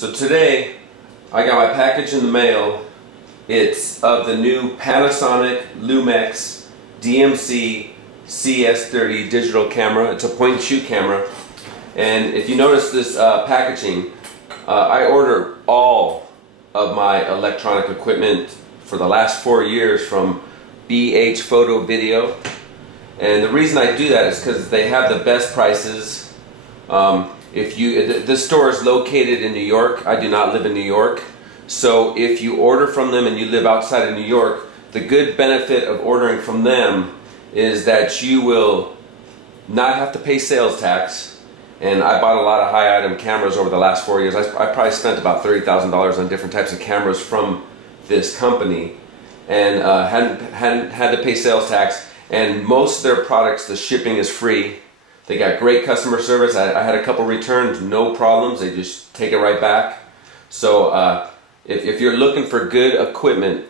So today I got my package in the mail. It's of the new Panasonic Lumix DMC-ZS30 Digital Camera. It's a point and shoot camera. And if you notice this packaging, I order all of my electronic equipment for the last 4 years from BH Photo Video. And the reason I do that is because they have the best prices. This store is located in New York. I do not live in New York. So if you order from them and you live outside of New York, the good benefit of ordering from them is that you will not have to pay sales tax. And I bought a lot of high item cameras over the last 4 years. I probably spent about $30,000 on different types of cameras from this company, and hadn't had to pay sales tax. And most of their products, the shipping is free. They got great customer service. I had a couple returns, no problems. They just take it right back. So if you're looking for good equipment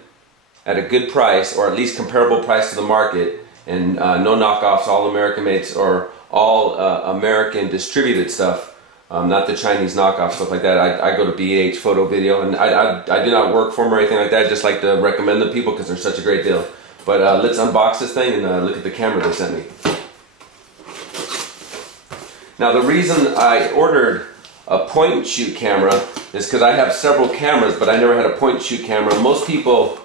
at a good price, or at least comparable price to the market, and no knockoffs, all American made or all American distributed stuff, not the Chinese knockoff stuff like that, I go to BH Photo Video, and I do not work for them or anything like that. I just like to recommend the people because they're such a great deal. But let's unbox this thing and look at the camera they sent me. Now the reason I ordered a point and shoot camera is because I have several cameras, but I never had a point and shoot camera. Most people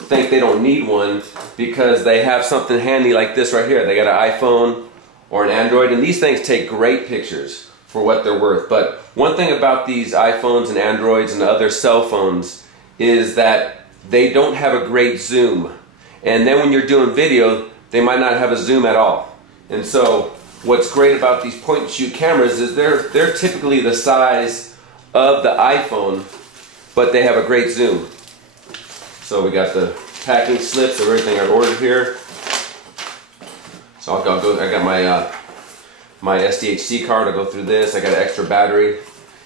think they don't need one because they have something handy like this right here. They got an iPhone or an Android, and these things take great pictures for what they're worth. But one thing about these iPhones and Androids and other cell phones is that they don't have a great zoom. And then when you're doing video, they might not have a zoom at all. And so what's great about these point and shoot cameras is they're typically the size of the iPhone, but they have a great zoom. So we got the packing slips of everything I ordered here. So I got my SDHC card. I'll go through this. I got an extra battery.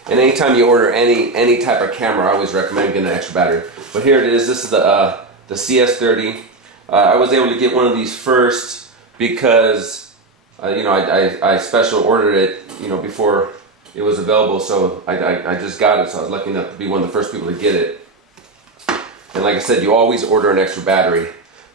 And anytime you order any type of camera, I always recommend getting an extra battery. But here it is. This is the CS30. I was able to get one of these first because I special ordered it before it was available. So I just got it. So I was lucky enough to be one of the first people to get it. And like I said, you always order an extra battery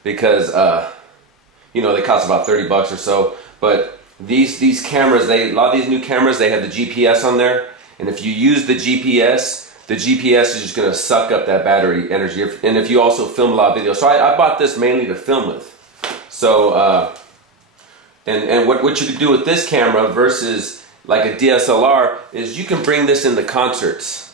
because they cost about 30 bucks or so. But these cameras, a lot of these new cameras, they have the GPS on there, and if you use the GPS is just going to suck up that battery energy. And if you also film a lot of video, so I bought this mainly to film with. So and what you can do with this camera versus like a DSLR is you can bring this into concerts.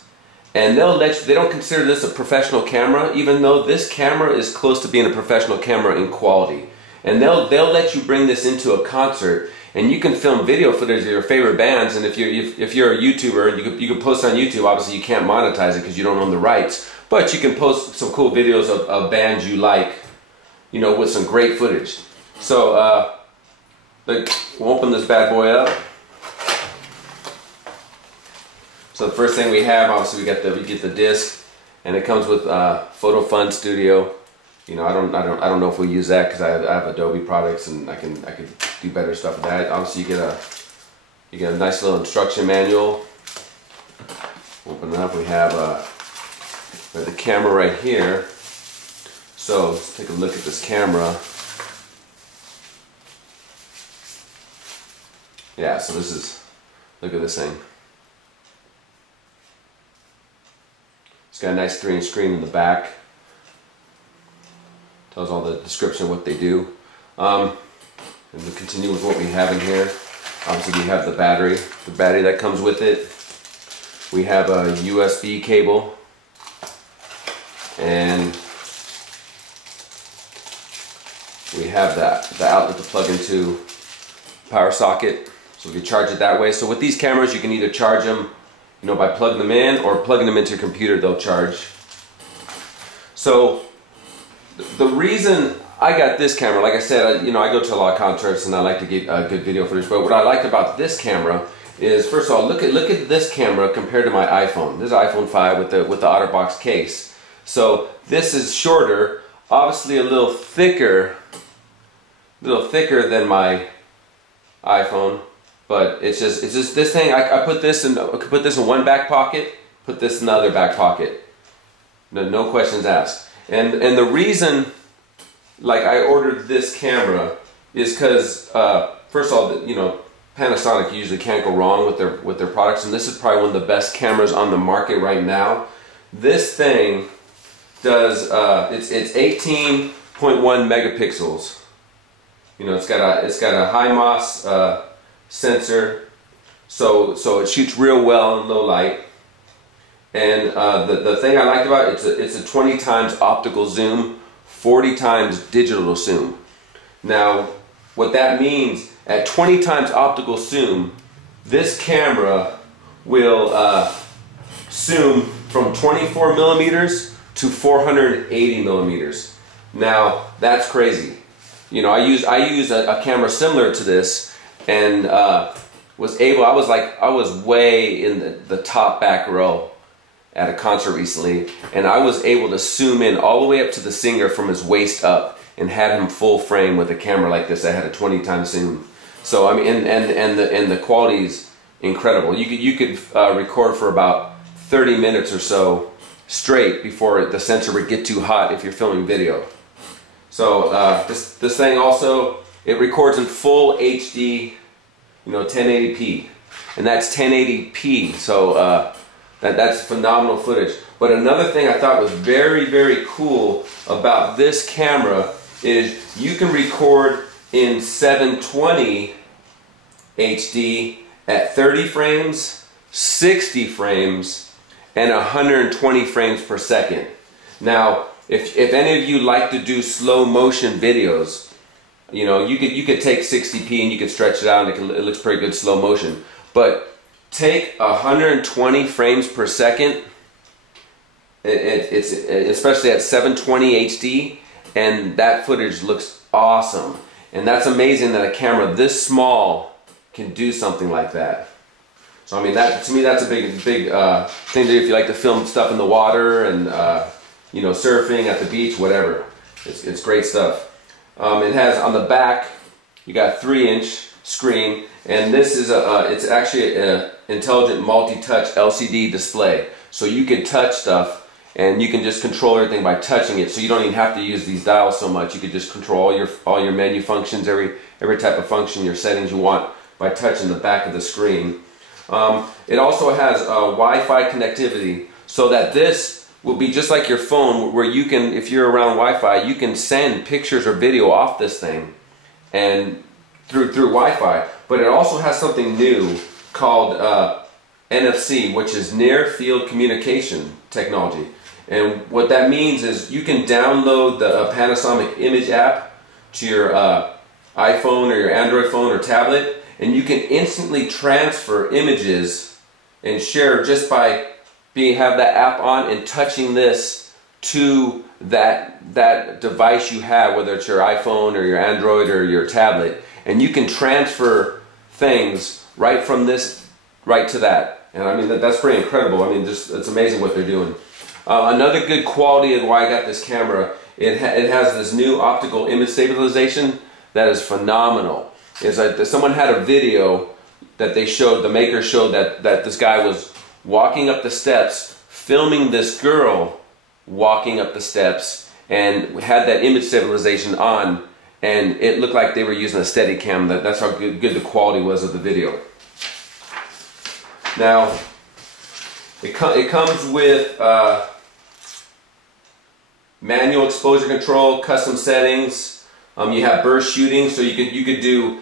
And they don't consider this a professional camera, even though this camera is close to being a professional camera in quality. And they'll let you bring this into a concert, and you can film video footage of your favorite bands. And if you're a YouTuber, you can post on YouTube. Obviously, you can't monetize it because you don't own the rights, but you can post some cool videos of bands you like, with some great footage. So we'll open this bad boy up. So the first thing we have, obviously, we get the disc, and it comes with Photo Fun Studio. I don't know if we use that because I have Adobe products, and I could do better stuff with that. Obviously, you get a nice little instruction manual. Open it up. We have the camera right here. So let's take a look at this camera. Yeah. So look at this thing. It's got a nice 3-inch screen in the back. Tells all the description of what they do. And we'll continue with what we have in here. Obviously we have the battery that comes with it. We have a USB cable. And we have the outlet to plug into power socket. So we can charge it that way. So with these cameras you can either charge them by plugging them in or plugging them into your computer, they'll charge. So the reason I got this camera, like I said, I go to a lot of concerts and I like to get good video footage. But what I liked about this camera is, first of all, look at this camera compared to my iPhone. This is an iPhone 5 with the OtterBox case. So this is shorter, obviously a little thicker than my iPhone. But it's just this thing. I could put this in one back pocket, put this in the other back pocket. No questions asked. And the reason, like, I ordered this camera is because first of all, you know, Panasonic usually can't go wrong with their products, and this is probably one of the best cameras on the market right now. This thing does it's 18.1 megapixels. You know, it's got a high MOS sensor, so it shoots real well in low light. And the thing I liked about it, it's a 20 times optical zoom, 40 times digital zoom. Now, what that means, at 20 times optical zoom, this camera will zoom from 24 millimeters to 480 millimeters. Now, that's crazy. You know, I use a camera similar to this, and I was way in the top back row at a concert recently, and I was able to zoom in all the way up to the singer from his waist up and had him full frame with a camera like this. I had a 20 times zoom. So I mean, and the quality is incredible. You could record for about 30 minutes or so straight before the sensor would get too hot if you're filming video. So this thing also, it records in full HD, you know, 1080p, and that's 1080p. So that's phenomenal footage. But another thing I thought was very, very cool about this camera is you can record in 720 HD at 30 frames, 60 frames, and 120 frames per second. Now, if any of you like to do slow motion videos, you know, you could take 60p and you could stretch it out and it looks pretty good slow motion. But take 120 frames per second, it's especially at 720 HD, and that footage looks awesome. And that's amazing that a camera this small can do something like that. So I mean, to me that's a big thing to do if you like to film stuff in the water and you know, surfing at the beach, whatever. It's great stuff. It has on the back, you got a 3-inch screen, and this is it's actually an intelligent multi-touch LCD display. So you can touch stuff and you can just control everything by touching it. So you don't even have to use these dials so much. You could just control all your menu functions, every type of function, your settings you want by touching the back of the screen. It also has Wi-Fi connectivity, so that this will be just like your phone, where you can, if you're around Wi-Fi, you can send pictures or video off this thing and through Wi-Fi. But it also has something new called NFC, which is Near Field Communication technology. And what that means is you can download the Panasonic Image app to your iPhone or your Android phone or tablet, and you can instantly transfer images and share just by have that app on and touching this to that device you have, whether it's your iPhone or your Android or your tablet, and you can transfer things right from this right to that. And I mean, that's pretty incredible. I mean, just it's amazing what they're doing. Another good quality of why I got this camera, it has this new optical image stabilization that is phenomenal. It's like someone had a video that they showed, the maker showed that this guy was walking up the steps, filming this girl walking up the steps, and had that image stabilization on, and it looked like they were using a Steadicam. That's how good the quality was of the video. Now, it comes with manual exposure control, custom settings. You have burst shooting, so you could do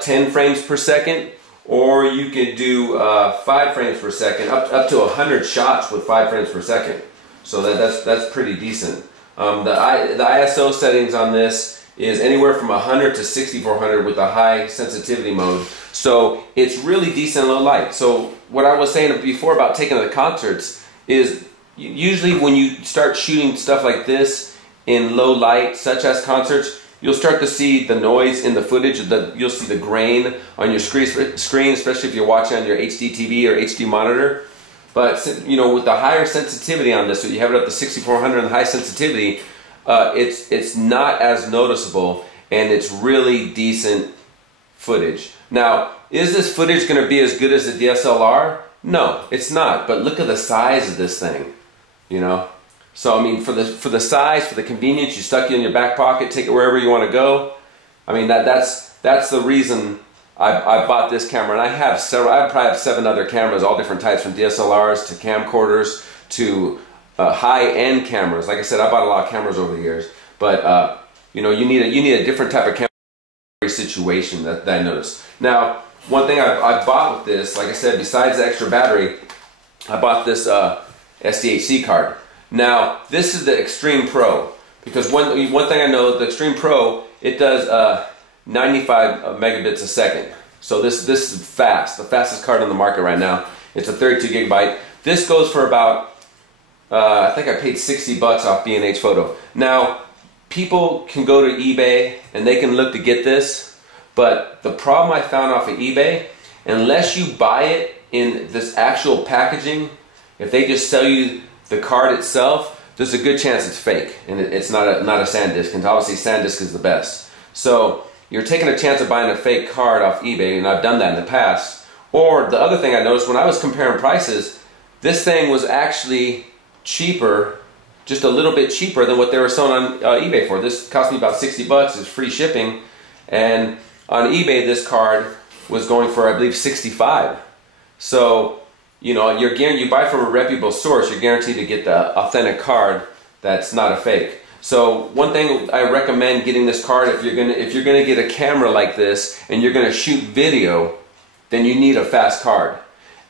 10 frames per second, or you could do 5 frames per second, up to 100 shots with 5 frames per second. So that's pretty decent. The ISO settings on this is anywhere from 100 to 6400 with a high sensitivity mode. So it's really decent low light. So what I was saying before about taking to the concerts is usually when you start shooting stuff like this in low light, such as concerts, you'll start to see the noise in the footage. You'll see the grain on your screen, especially if you're watching on your HD TV or HD monitor. But with the higher sensitivity on this, so you have it up to 6400 and high sensitivity, it's not as noticeable, and it's really decent footage. Now, is this footage going to be as good as the DSLR? No, it's not. But look at the size of this thing, you know. So I mean, for the size, for the convenience, you stuck it in your back pocket, take it wherever you want to go. I mean, that's the reason I bought this camera, and I have several. I probably have 7 other cameras, all different types, from DSLRs to camcorders to high-end cameras. Like I said, I bought a lot of cameras over the years, but you know, you need a different type of camera for every situation that I noticed. Now, one thing I bought with this, like I said, besides the extra battery, I bought this SDHC card. Now, this is the Extreme Pro, because one thing I know, the Extreme Pro, it does 95 megabits a second. So this is fast, the fastest card on the market right now. It's a 32 gigabyte. This goes for about, I think I paid 60 bucks off B&H Photo. Now, people can go to eBay and they can look to get this, but the problem I found off of eBay, unless you buy it in this actual packaging, if they just sell you the card itself, there's a good chance it's fake and it's not a SanDisk, and obviously SanDisk is the best. So you're taking a chance of buying a fake card off eBay, and I've done that in the past. Or the other thing I noticed when I was comparing prices, this thing was actually cheaper, just a little bit cheaper than what they were selling on eBay for. This cost me about 60 bucks, it's free shipping, and on eBay this card was going for, I believe, 65. So, you know, you buy from a reputable source, you're guaranteed to get the authentic card that's not a fake. So one thing I recommend getting this card, if you're gonna get a camera like this and you're gonna shoot video, then you need a fast card.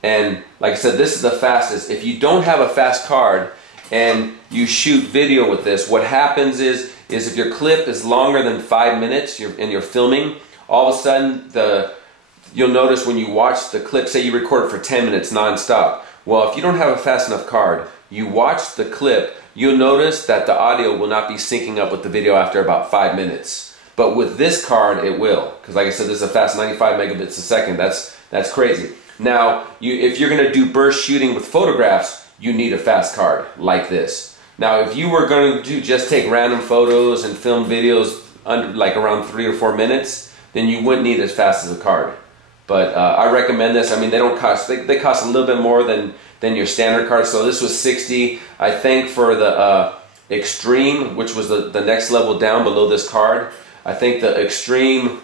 And like I said, this is the fastest. If you don't have a fast card and you shoot video with this, what happens is if your clip is longer than 5 minutes and you're filming, all of a sudden you'll notice when you watch the clip, say you record it for 10 minutes non-stop. Well, if you don't have a fast enough card, you watch the clip, you'll notice that the audio will not be syncing up with the video after about 5 minutes. But with this card, it will. Because like I said, this is a fast 95 megabits a second. That's crazy. Now, if you're going to do burst shooting with photographs, you need a fast card like this. Now, if you were going to just take random photos and film videos under like around 3 or 4 minutes, then you wouldn't need as fast as a card. But I recommend this. I mean, they don't cost, they cost a little bit more than your standard card. So this was 60. I think for the Extreme, which was the next level down below this card, I think the Extreme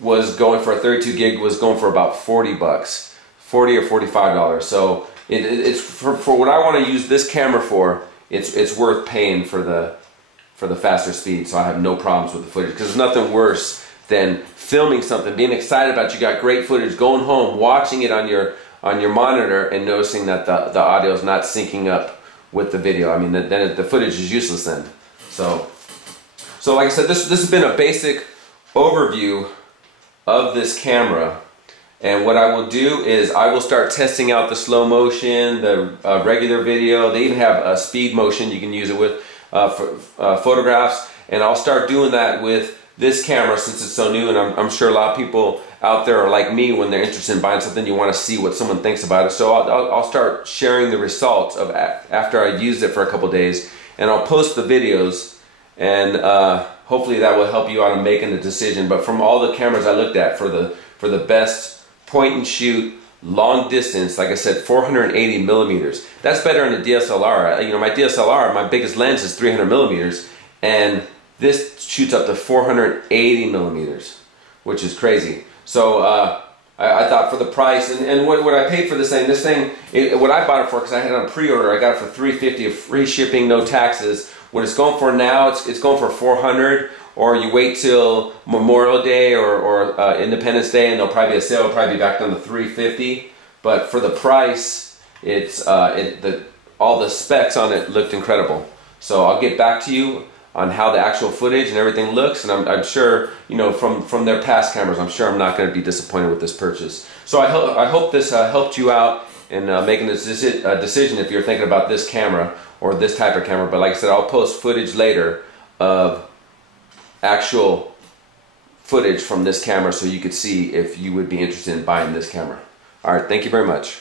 was going for a 32 gig, was going for about 40 bucks, 40 or $45. So it's for what I want to use this camera for, it's worth paying for the faster speed. So I have no problems with the footage, because there's nothing worse than filming something, being excited about it, you got great footage, going home, watching it on your monitor and noticing that the audio is not syncing up with the video. I mean, then the footage is useless then. So like I said, this has been a basic overview of this camera. And what I will do is I will start testing out the slow motion, the regular video. They even have a speed motion you can use it with for photographs. And I'll start doing that with this camera since it's so new, and I'm sure a lot of people out there are like me. When they're interested in buying something, you want to see what someone thinks about it. So I'll start sharing the results of after I used it for a couple days, and I'll post the videos, and hopefully that will help you out in making a decision. But from all the cameras I looked at for the best point and shoot long distance, like I said, 480 millimeters. That's better than a DSLR. You know, my DSLR, my biggest lens is 300 millimeters, and this shoots up to 480 millimeters, which is crazy. So I thought for the price, and what I paid for this thing, what I bought it for, because I had it on pre-order, I got it for $350 of free shipping, no taxes. What it's going for now, it's going for $400, or you wait till Memorial Day or Independence Day, and there'll probably be a sale, it'll probably be back down to $350. But for the price, all the specs on it looked incredible. So I'll get back to you on how the actual footage and everything looks, and I'm sure, you know, from their past cameras, I'm sure I'm not going to be disappointed with this purchase. So I hope this helped you out in making this decision if you're thinking about this camera or this type of camera. But like I said, I'll post footage later of actual footage from this camera so you could see if you would be interested in buying this camera. Alright, thank you very much.